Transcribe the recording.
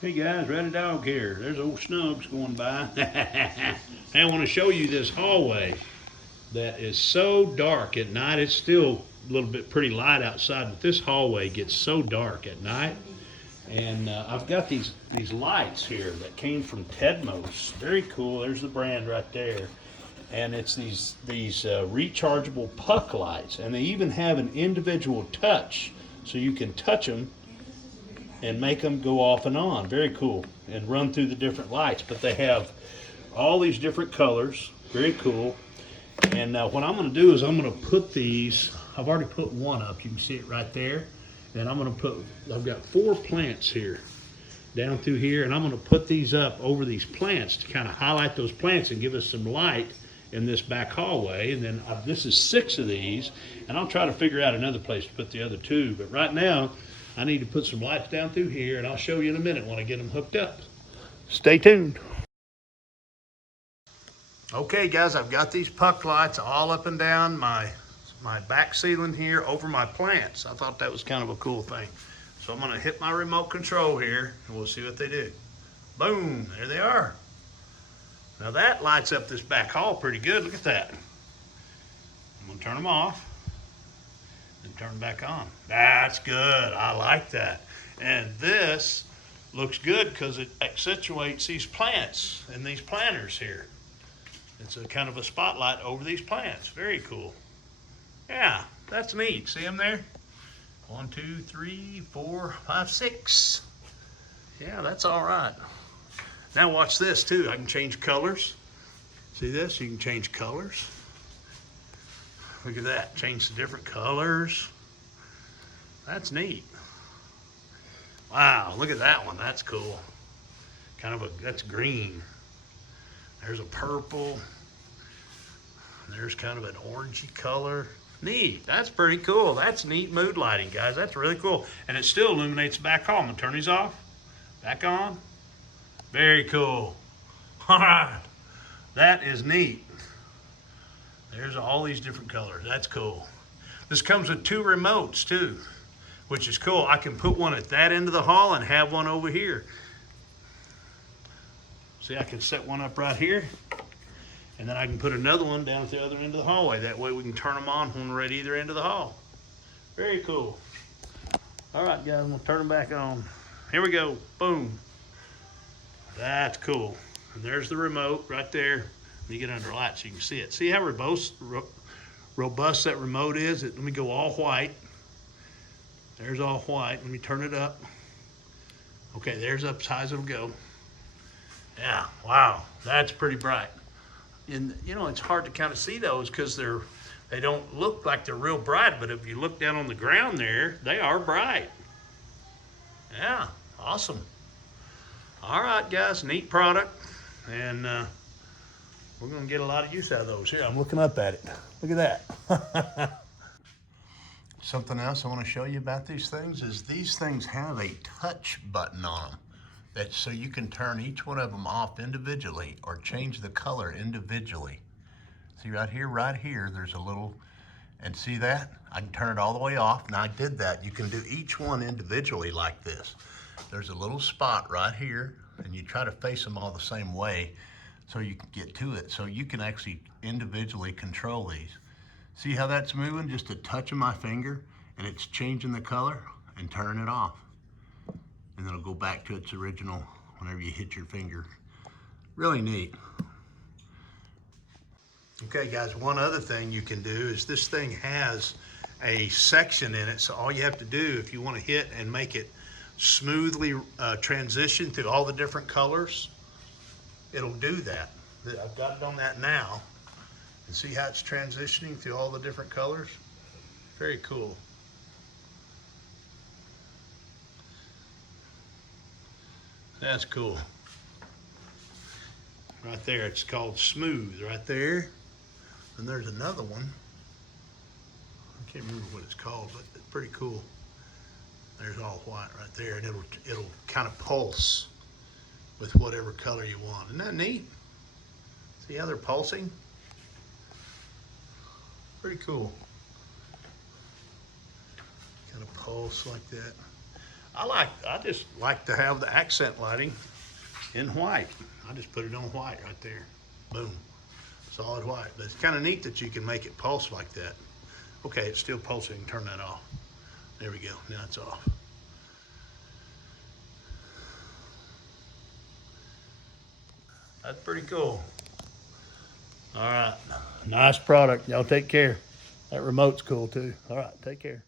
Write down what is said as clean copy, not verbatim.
Hey guys, Red Dog here. There's old Snugs going by. I want to show you this hallway that is so dark at night. It's still a little bit pretty light outside, but this hallway gets so dark at night. And I've got these lights here that came from Tedos. Very cool. There's the brand right there. And it's these rechargeable puck lights, and they even have an individual touch, so you can touch them and make them go off and on. Very cool. And run through the different lights. But they have all these different colors. Very cool. And what I'm going to do is I'm going to put these, I've already put one up. You can see it right there. And I'm going to put, I've got 4 plants here down through here. And I'm going to put these up over these plants to kind of highlight those plants and give us some light in this back hallway. And then this is 6 of these. And I'll try to figure out another place to put the other 2. But right now, I need to put some lights down through here, and I'll show you in a minute when I get them hooked up. Stay tuned. Okay, guys, I've got these puck lights all up and down my back ceiling here over my plants. I thought that was kind of a cool thing. So I'm gonna hit my remote control here, and we'll see what they do. Boom, there they are. Now that lights up this back hall pretty good. Look at that. I'm gonna turn them off and turn them back on. That's good. I like that. And this looks good because it accentuates these plants and these planters here. It's a kind of a spotlight over these plants. Very cool. Yeah, that's neat. See them there? 1, 2, 3, 4, 5, 6. Yeah, that's all right. Now watch this too. I can change colors. See this? You can change colors. Look at that, change the different colors. That's neat. Wow, look at that one, that's cool. That's green. There's a purple. There's kind of an orangey color. Neat, that's pretty cool. That's neat mood lighting, guys. That's really cool. And it still illuminates the back hall. I'm gonna turn these off, back on. Very cool. All right, that is neat. There's all these different colors. That's cool. This comes with 2 remotes too, which is cool. I can put one at that end of the hall and have one over here. See, I can set one up right here, and then I can put another one down at the other end of the hallway. That way we can turn them on when we're at either end of the hall. Very cool. All right, guys, I'm gonna turn them back on. Here we go, boom. That's cool. And there's the remote right there. Let me get under light so you can see it. See how robust that remote is? Let me go all white. There's all white. Let me turn it up. Okay, there's up as high as it'll go. Yeah, wow, that's pretty bright. And you know, it's hard to kind of see those because they don't look like they're real bright, but if you look down on the ground there, they are bright. Yeah, awesome. All right, guys, neat product. And we're gonna get a lot of use out of those. Here, I'm looking up at it. Look at that. Something else I want to show you about these things is these things have a touch button on them. So you can turn each one of them off individually or change the color individually. See right here, there's a little, and see that? I can turn it all the way off. Now I did that. You can do each one individually like this. There's a little spot right here, and you try to face them all the same way so you can get to it. So you can actually individually control these. See how that's moving? Just a touch of my finger, and it's changing the color and turning it off. And then it'll go back to its original whenever you hit your finger. Really neat. Okay guys, one other thing you can do is this thing has a section in it, so all you have to do if you want to hit and make it smoothly transition through all the different colors, it'll do that. I've got it on that now. And see how it's transitioning through all the different colors? Very cool. That's cool. Right there, it's called smooth right there. And there's another one. I can't remember what it's called, but it's pretty cool. There's all white right there, and it'll kind of pulse with whatever color you want. Isn't that neat? See how they're pulsing? Pretty cool. Kind of pulse like that. I just like to have the accent lighting in white. I just put it on white right there. Boom. Solid white. But it's kind of neat that you can make it pulse like that. Okay, it's still pulsing. Turn that off. There we go. Now it's off. That's pretty cool. All right. Nice product. Y'all take care. That remote's cool too. All right. Take care.